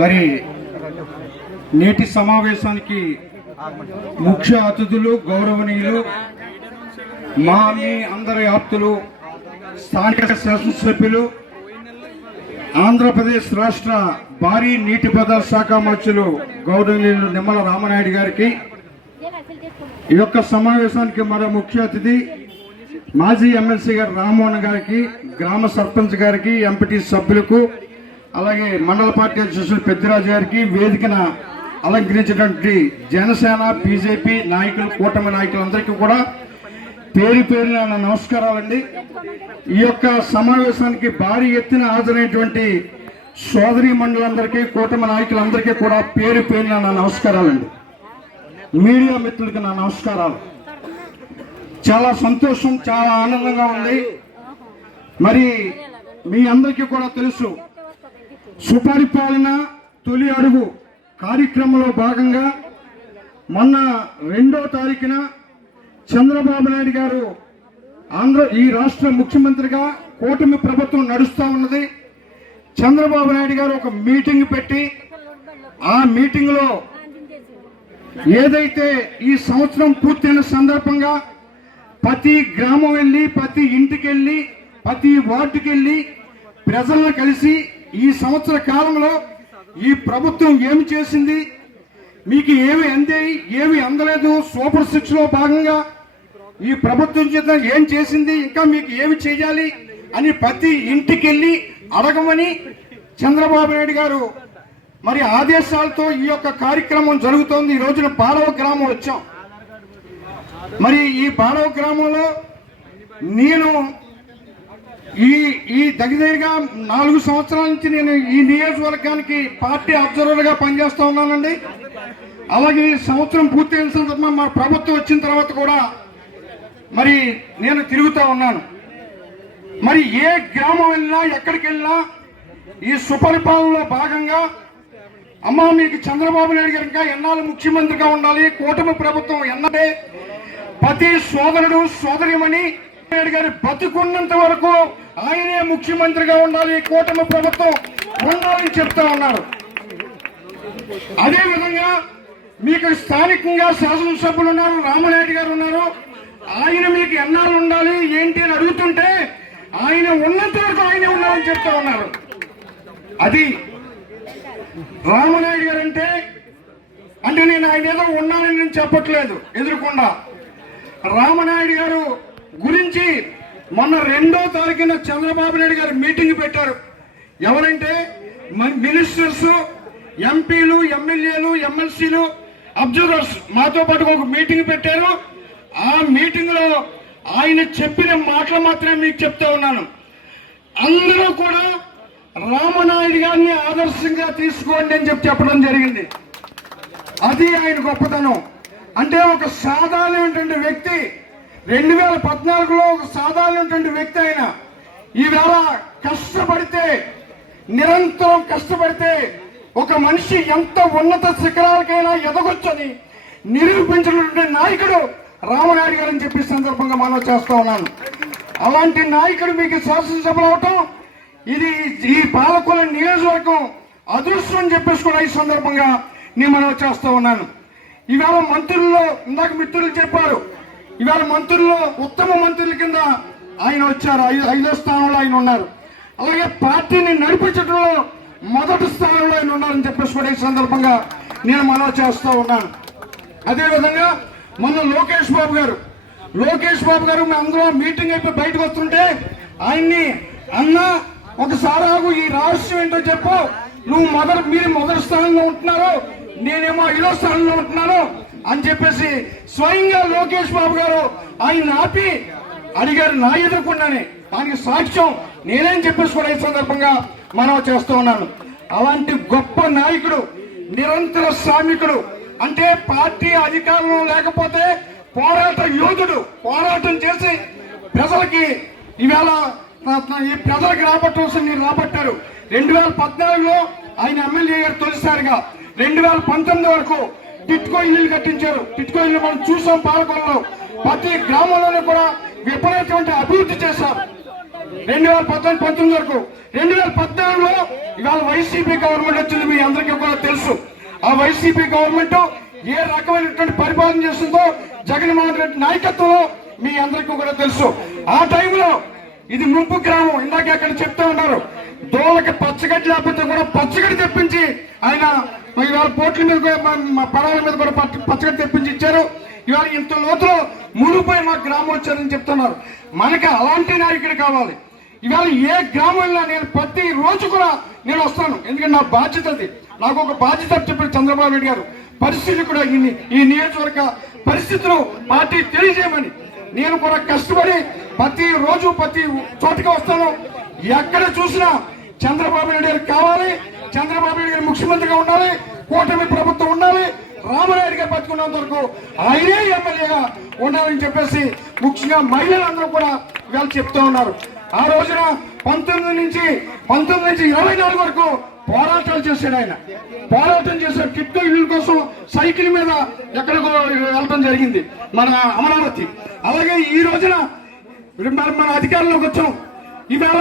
మరి నేటి సమావేశానికి ముఖ్య అతిథులు గౌరవనీయులు మా మీ అందరి ఆప్తులు స్థానిక శాసనసభ్యులు ఆంధ్రప్రదేశ్ రాష్ట్ర భారీ నీటిపారుదల శాఖ మంత్రులు గౌరవనీయులు నిమ్మల రామనాయుడు గారికి. ఈ యొక్క సమావేశానికి మరో ముఖ్య అతిథి మాజీ ఎమ్మెల్సీ గారు రామ్మోహన్ గారికి గ్రామ సర్పంచ్ గారికి ఎంపీటీ సభ్యులకు అలాగే మండల పార్టీ అధ్యక్షులు పెద్దిరాజు గారికి వేదికన అలంకరించినటువంటి జనసేన బీజేపీ నాయకులు కూటమి నాయకులందరికీ కూడా పేరు పేరున నమస్కారాలండి. ఈ యొక్క సమావేశానికి భారీ ఎత్తున హాజరైనటువంటి సోదరి మండలందరికీ కూటమి నాయకులందరికీ కూడా పేరు పేరున నా నమస్కారాలండి. మీడియా మిత్రులకి నా నమస్కారాలు. చాలా సంతోషం చాలా ఆనందంగా ఉంది. మరి మీ అందరికీ కూడా తెలుసు సుపరిపాలన తొలి అడుగు కార్యక్రమంలో భాగంగా మొన్న రెండో తారీఖున చంద్రబాబు నాయుడు గారు ఆంధ్ర ఈ రాష్ట్ర ముఖ్యమంత్రిగా కూటమి ప్రభుత్వం నడుస్తూ ఉన్నది. చంద్రబాబు నాయుడు గారు ఒక మీటింగ్ పెట్టి ఆ మీటింగ్లో ఏదైతే ఈ సంవత్సరం పూర్తయిన సందర్భంగా ప్రతి గ్రామం వెళ్ళి ప్రతి ఇంటికి వెళ్ళి ప్రతి వార్డుకి వెళ్ళి ప్రజలను కలిసి ఈ సంవత్సర కాలంలో ఈ ప్రభుత్వం ఏమి చేసింది? మీకు ఏమి అందాయి ఏమి అందలేదు? సూపర్ సిక్స్లో భాగంగా ఈ ప్రభుత్వం చేత ఏం చేసింది? ఇంకా మీకు ఏమి చేయాలి అని ప్రతి ఇంటికి వెళ్ళి అడగమని చంద్రబాబు నాయుడు గారు మరి ఆదేశాలతో ఈ యొక్క కార్యక్రమం జరుగుతోంది. ఈ రోజున పాడవ గ్రామం వచ్చాం. మరి ఈ పాడవ గ్రామంలో నేను ఈ ఈ దగ్గరగా నాలుగు సంవత్సరాల నుంచి నేను ఈ నియోజకవర్గానికి పార్టీ అబ్జర్వర్గా ఉన్నానండి. అలాగే ఈ సంవత్సరం పూర్తయిన సందర్భంగా మా ప్రభుత్వం వచ్చిన తర్వాత కూడా మరి నేను తిరుగుతూ ఉన్నాను. మరి ఏ గ్రామం వెళ్ళినా ఎక్కడికి వెళ్ళినా ఈ సుపరిపాలనలో భాగంగా అమ్మ మీకు చంద్రబాబు నాయుడు గారు ఇంకా ఎన్నాళ్ళు ముఖ్యమంత్రిగా ఉండాలి కూటమి ప్రభుత్వం ఎన్నడే ప్రతి సోదరుడు సోదరిమణి నాయుడు గారి బతుకున్నంత వరకు ఆయనే ముఖ్యమంత్రిగా ఉండాలి కూటమి ప్రభుత్వం ఉండాలని చెప్తా ఉన్నారు. అదే విధంగా మీకు స్థానికంగా శాసనసభ్యులు ఉన్నారు రామనాయుడు గారు ఉన్నారు. ఆయన మీకు ఎన్నాళ్ళు ఉండాలి ఏంటి అని అడుగుతుంటే ఆయన ఉన్నంత వరకు ఆయనే ఉన్నారని చెప్తా ఉన్నారు. అది రామనాయుడు గారు అంటే అంటే నేను ఆయన ఏదో ఉన్నానని నేను చెప్పట్లేదు ఎదురుకుండా. రామనాయుడు గారు గురించి మొన్న రెండో తారీఖున చంద్రబాబు నాయుడు గారు మీటింగ్ పెట్టారు. ఎవరంటే మినిస్టర్స్ ఎంపీలు ఎమ్మెల్యేలు ఎమ్మెల్సీలు అబ్జర్వర్స్ మాతో పాటు ఒక మీటింగ్ పెట్టారు. ఆ మీటింగ్లో ఆయన చెప్పిన మాటలు మాత్రమే మీకు చెప్తా ఉన్నాను. అందరూ కూడా రామనాయుడు గారిని ఆదర్శంగా తీసుకోండి అని చెప్పి చెప్పడం జరిగింది. అది ఆయన గొప్పతనం. అంటే ఒక సాధారణమైనటువంటి వ్యక్తి రెండు వేల పద్నాలుగులో ఒక సాధారణటువంటి వ్యక్తి ఆయన ఈవేళ కష్టపడితే నిరంతరం కష్టపడితే ఒక మనిషి ఎంత ఉన్నత శిఖరాలకైనా ఎదగొచ్చని నిరూపించినటువంటి నాయకుడు రామనాయుడు గారు అని చెప్పి సందర్భంగా మనం చేస్తా ఉన్నాను. అలాంటి నాయకుడు మీకు శాసనసభలవటం ఇది ఈ పాలకుల నియోజకవర్గం అదృష్టం అని చెప్పేసి కూడా ఈ సందర్భంగా నేను మనం చేస్తూ ఉన్నాను. ఈవేళ మంత్రుల్లో ఇందాక మిత్రులు చెప్పారు ఇవాళ మంత్రుల్లో ఉత్తమ మంత్రుల కింద ఆయన వచ్చారు. ఐ- ఐదో స్థానంలో ఆయన ఉన్నారు. అలాగే పార్టీని నడిపించడంలో మొదటి స్థానంలో ఆయన ఉన్నారని చెప్పేసి కూడా ఈ సందర్భంగా నేను మనవి చేస్తూ ఉన్నాను అదేవిధంగా మొన్న లోకేష్ బాబు గారు లోకేష్ బాబు గారు మేము అందరూ మీటింగ్ అయిపోయి బయటకు వస్తుంటే ఆయన్ని అన్న ఒకసారి ఆగు ఈ రహస్యం ఏంటో చెప్పు. నువ్వు మొదటి మీరు మొదటి స్థానంలో ఉంటున్నారు. నేనేమో ఐదో స్థానంలో ఉంటున్నాను. అని చెప్పేసి స్వయంగా లోకేష్ బాబు గారు ఆయన ఆపి అడిగారు నా ఎదుర్కొన్నానే దానికి సాక్ష్యం నేనేం చెప్పేసి కూడా ఈ సందర్భంగా మనం చేస్తూ ఉన్నాను. అలాంటి గొప్ప నాయకుడు నిరంతర శ్రామికుడు అంటే పార్టీ అధికారంలో లేకపోతే పోరాట యోధుడు పోరాటం చేసి ప్రజలకి ఈవేళ ఈ ప్రజలకు రాబట్టవలసిన రాబట్టారు. రెండు వేల పద్నాలుగులో ఆయన ఎమ్మెల్యే గారు తొలిసారిగా. రెండు వేల పంతొమ్మిది వరకు టిట్కో ఇల్లు కట్టించారు. టిట్కో ఇల్లు మనం చూసాం పాలకొల్లో. ప్రతి గ్రామంలోనూ కూడా విపరీతమైన అభివృద్ధి చేశారు. రెండు వేల పద్దెనిమిది పంతొమ్మిది వరకు రెండు వేల పద్నాలుగులో ఇవాళ వైసీపీ గవర్నమెంట్ వచ్చింది మీ అందరికీ కూడా తెలుసు. ఆ వైసీపీ గవర్నమెంట్ ఏ రకమైనటువంటి పరిపాలన చేస్తుందో జగన్మోహన్ రెడ్డి నాయకత్వంలో మీ అందరికీ కూడా తెలుసు. ఆ టైంలో ఇది ముంపు గ్రామం ఇందాక అక్కడ చెప్తా ఉన్నారు. దోళ్ళకి పచ్చగడ్డి లేకపోతే కూడా పచ్చగడ్డి తెప్పించి ఆయన ఇవాళ పోట్ల మీద కూడా మా- పొలాల మీద కూడా పచ్చగా పచ్చగడ్డి తెప్పించి ఇచ్చారు. ఇవాళ ఇంత లోతులో మునిపోయి మా గ్రామం వచ్చారని చెప్తున్నారు. మనకి అలాంటి నాయకుడు కావాలి. ఇవాళ ఏ గ్రామంలో నేను ప్రతి రోజు కూడా నేను వస్తాను. ఎందుకంటే నా బాధ్యత అది. నాకు ఒక బాధ్యత చెప్పిన చంద్రబాబు నాయుడు గారు పరిస్థితి కూడా ఈ ఈ నియోజకవర్గ పరిస్థితులు పార్టీ తెలియజేయమని నేను కూడా కష్టపడి ప్రతి రోజు ప్రతి చోటుకి వస్తాను. ఎక్కడ చూసినా చంద్రబాబు నాయుడు గారు కావాలి. చంద్రబాబు ముఖ్యమంత్రిగా ఉండాలి కూటమి ప్రభుత్వం ఉండాలి రామనాయుడు గారు బతుకున్నంత వరకు ఆయనే ఎమ్మెల్యేగా ఉండాలని చెప్పేసి ముఖ్యంగా మహిళలందరూ కూడా ఇవాళ చెప్తూ ఉన్నారు. ఆ రోజున పంతొమ్మిది నుంచి పంతొమ్మిది నుంచి ఇరవై నాలుగు వరకు పోరాటాలు చేశాడు ఆయన. పోరాటం చేశాడు. కిట్టు ఇల్లు కోసం సైకిల్ మీద ఎక్కడికో వెళ్ళడం జరిగింది మన అమరావతి. అలాగే ఈ రోజున మన అధికారంలోకి వచ్చాం. ఇవాళ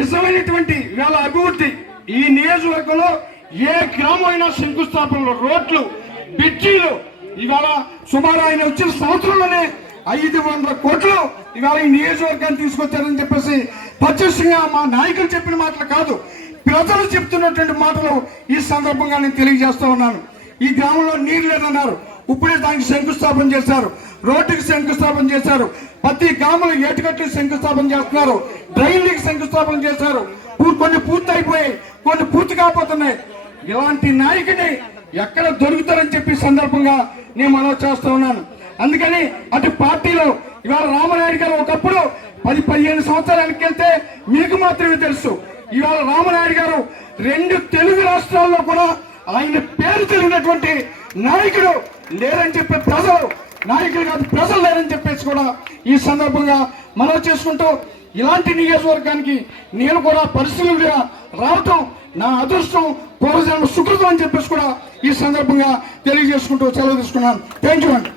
నిజమైనటువంటి ఇవాళ అభివృద్ధి ఈ నియోజకవర్గంలో ఏ గ్రామం అయినా శంకుస్థాపనలు రోడ్లు బిడ్జీలు ఇవాళ సుమారు ఆయన వచ్చిన సంవత్సరంలోనే ఐదు వందల కోట్లు ఇవాళ ఈ నియోజకవర్గాన్ని తీసుకొచ్చారని చెప్పేసి పచ్చంగా మా నాయకులు చెప్పిన మాటలు కాదు. ప్రజలు చెప్తున్నటువంటి మాటలు ఈ సందర్భంగా నేను తెలియజేస్తూ ఉన్నాను. ఈ గ్రామంలో నీరు లేదన్నారు. ఇప్పుడే దానికి శంకుస్థాపన చేశారు. రోడ్డుకి శంకుస్థాపన చేశారు. ప్రతి గ్రామంలో ఏటుకట్లు శంకుస్థాపన చేస్తున్నారు. డ్రైన్లకి శంకుస్థాపన చేశారు. కొన్ని పూర్తి అయిపోయాయి కొన్ని పూర్తి కాకపోతున్నాయి. ఇలాంటి నాయకుని ఎక్కడ దొరుకుతారని చెప్పి సందర్భంగా నేను మనవి చేస్తూ ఉన్నాను. అందుకని అటు పార్టీలో ఇవాళ రామనాయుడు గారు ఒకప్పుడు పది పదిహేను సంవత్సరాలకి వెళ్తే మీకు మాత్రమే తెలుసు. ఇవాళ రామనాయుడు గారు రెండు తెలుగు రాష్ట్రాల్లో కూడా ఆయన పేరు తెలిగినటువంటి నాయకుడు లేరని చెప్పే ప్రజలు నాయకులు కాదు ప్రజలు లేరని చెప్పేసి కూడా ఈ సందర్భంగా మనవి చేసుకుంటూ ఇలాంటి నియోజకవర్గానికి నేను కూడా పరిశీలనగా రావటం నా అదృష్టం. పూర్వజన్మ సుకృతం అని చెప్పేసి కూడా ఈ సందర్భంగా తెలియజేసుకుంటూ సెలవు తీసుకున్నాను. థ్యాంక్ యూ అండి